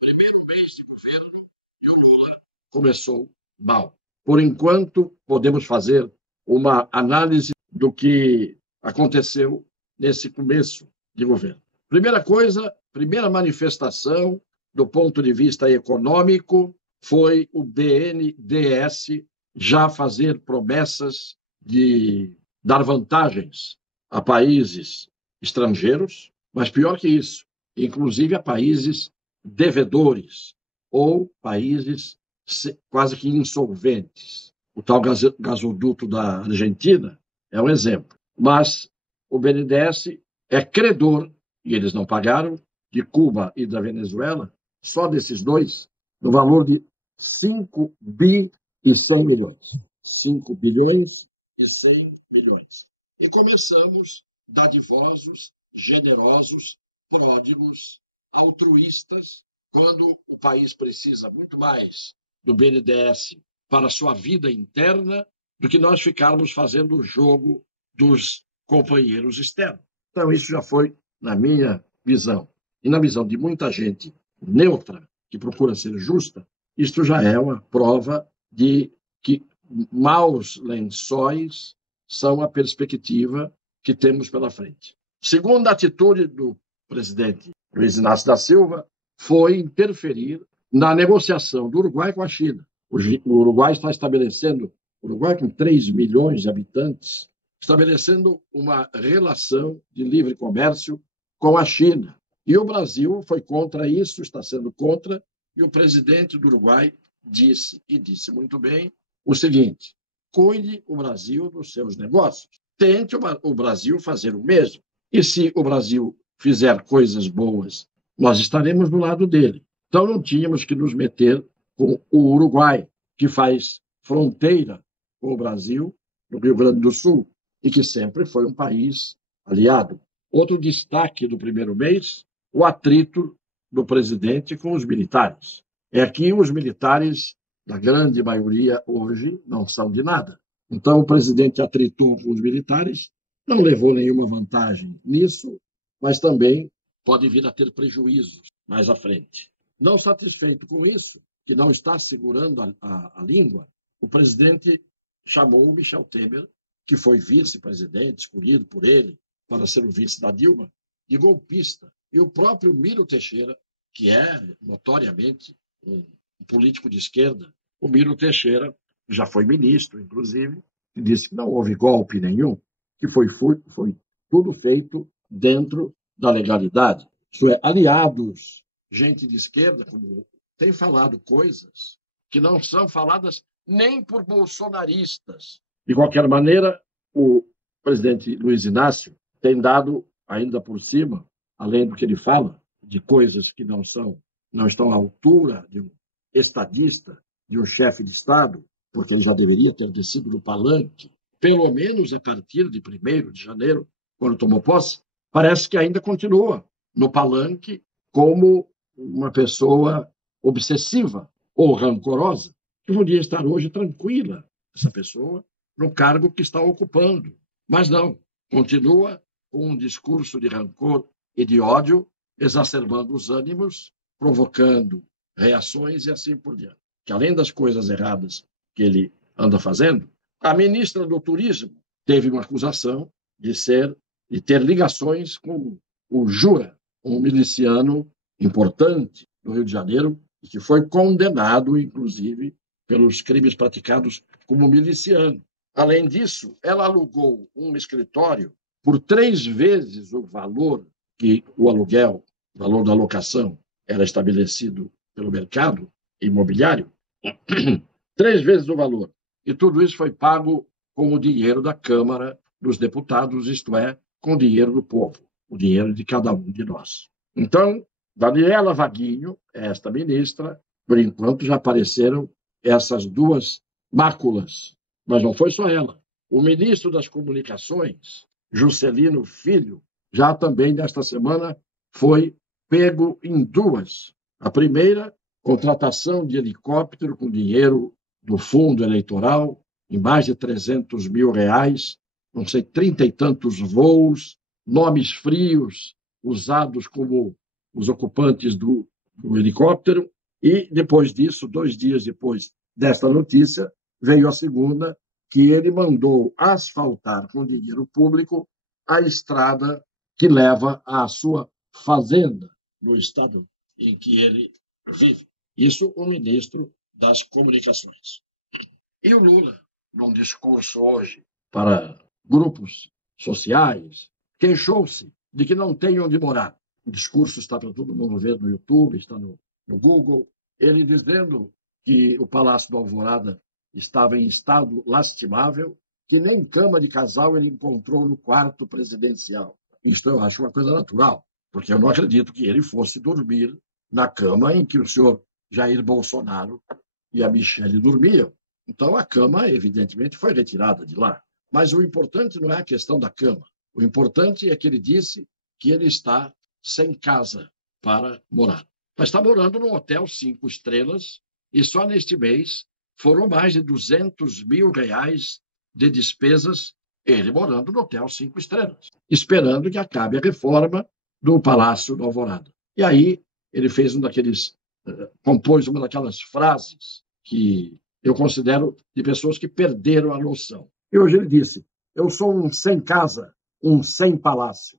Primeiro mês de governo e o Lula começou mal. Por enquanto, podemos fazer uma análise do que aconteceu nesse começo de governo. Primeira coisa, primeira manifestação do ponto de vista econômico foi o BNDES já fazer promessas de dar vantagens a países estrangeiros, mas pior que isso, inclusive a países devedores ou países quase que insolventes. O tal gasoduto da Argentina é um exemplo. Mas o BNDES é credor, e eles não pagaram, de Cuba e da Venezuela, só desses dois, no valor de 5 bi e 100 milhões. 5 bilhões e 100 milhões. E começamos dadivosos, generosos, pródigos, altruístas, quando o país precisa muito mais do BNDES para a sua vida interna do que nós ficarmos fazendo o jogo dos companheiros externos. Então, isso já foi na minha visão. E na visão de muita gente neutra, que procura ser justa, isto já é uma prova de que maus lençóis são a perspectiva que temos pela frente. Segunda atitude do presidente Luiz Inácio da Silva foi interferir na negociação do Uruguai com a China. O Uruguai está estabelecendo, o Uruguai com 3 milhões de habitantes, estabelecendo uma relação de livre comércio com a China. E o Brasil foi contra isso, está sendo contra, e o presidente do Uruguai disse, e disse muito bem, o seguinte: cuide o Brasil dos seus negócios, tente o Brasil fazer o mesmo. E se o Brasil fizer coisas boas, nós estaremos do lado dele. Então não tínhamos que nos meter com o Uruguai, que faz fronteira com o Brasil, no Rio Grande do Sul, e que sempre foi um país aliado. Outro destaque do primeiro mês, o atrito do presidente com os militares. É que os militares, na grande maioria hoje, não são de nada. Então o presidente atritou com os militares, não levou nenhuma vantagem nisso, mas também pode vir a ter prejuízos mais à frente. Não satisfeito com isso, que não está segurando a língua, o presidente chamou o Michel Temer, que foi vice-presidente, escolhido por ele para ser o vice da Dilma, de golpista. E o próprio Miro Teixeira, que é notoriamente um político de esquerda, o Miro Teixeira já foi ministro, inclusive, e disse que não houve golpe nenhum, que foi tudo feito dentro da legalidade. Isso é, aliados, gente de esquerda, como tem falado coisas que não são faladas nem por bolsonaristas. De qualquer maneira, o presidente Luiz Inácio tem dado, ainda por cima, além do que ele fala, de coisas que não estão à altura de um estadista, de um chefe de Estado, porque ele já deveria ter descido no palanque, pelo menos a partir de 1º de janeiro, quando tomou posse, parece que ainda continua no palanque como uma pessoa obsessiva ou rancorosa, que podia estar hoje tranquila, essa pessoa, no cargo que está ocupando. Mas não, continua com um discurso de rancor e de ódio, exacerbando os ânimos, provocando reações e assim por diante. Que além das coisas erradas que ele anda fazendo, a ministra do Turismo teve uma acusação de ter ligações com o Jura, um miliciano importante do Rio de Janeiro, e que foi condenado, inclusive, pelos crimes praticados como miliciano. Além disso, ela alugou um escritório por 3 vezes o valor que o aluguel, o valor da locação, era estabelecido pelo mercado imobiliário, 3 vezes o valor. E tudo isso foi pago com o dinheiro da Câmara dos Deputados, isto é, com o dinheiro do povo, o dinheiro de cada um de nós. Então, Daniela Vaguinho, esta ministra, por enquanto já apareceram essas 2 máculas, mas não foi só ela. O ministro das Comunicações, Juscelino Filho, já também nesta semana foi pego em 2. A primeira, contratação de helicóptero com dinheiro do fundo eleitoral, em mais de R$300 mil, não sei, 30 e tantos voos, nomes frios, usados como os ocupantes do helicóptero, e depois disso, 2 dias depois desta notícia, veio a segunda, que ele mandou asfaltar com dinheiro público a estrada que leva à sua fazenda no estado em que ele vive. Isso o ministro das Comunicações. E o Lula, num discurso hoje para grupos sociais, queixou-se de que não tem onde morar. O discurso está para todo mundo ver no YouTube, está no Google, ele dizendo que o Palácio do Alvorada estava em estado lastimável, que nem cama de casal ele encontrou no quarto presidencial. Isto eu acho uma coisa natural, porque eu não acredito que ele fosse dormir na cama em que o senhor Jair Bolsonaro e a Michelle dormiam. Então, a cama, evidentemente, foi retirada de lá. Mas o importante não é a questão da cama. O importante é que ele disse que ele está sem casa para morar. Mas está morando num hotel 5 estrelas e só neste mês foram mais de R$ 200 mil de despesas, ele morando no hotel 5 estrelas, esperando que acabe a reforma do Palácio do Alvorada. E aí ele fez compôs uma daquelas frases que eu considero de pessoas que perderam a noção. E hoje ele disse: eu sou um sem casa, um sem palácio.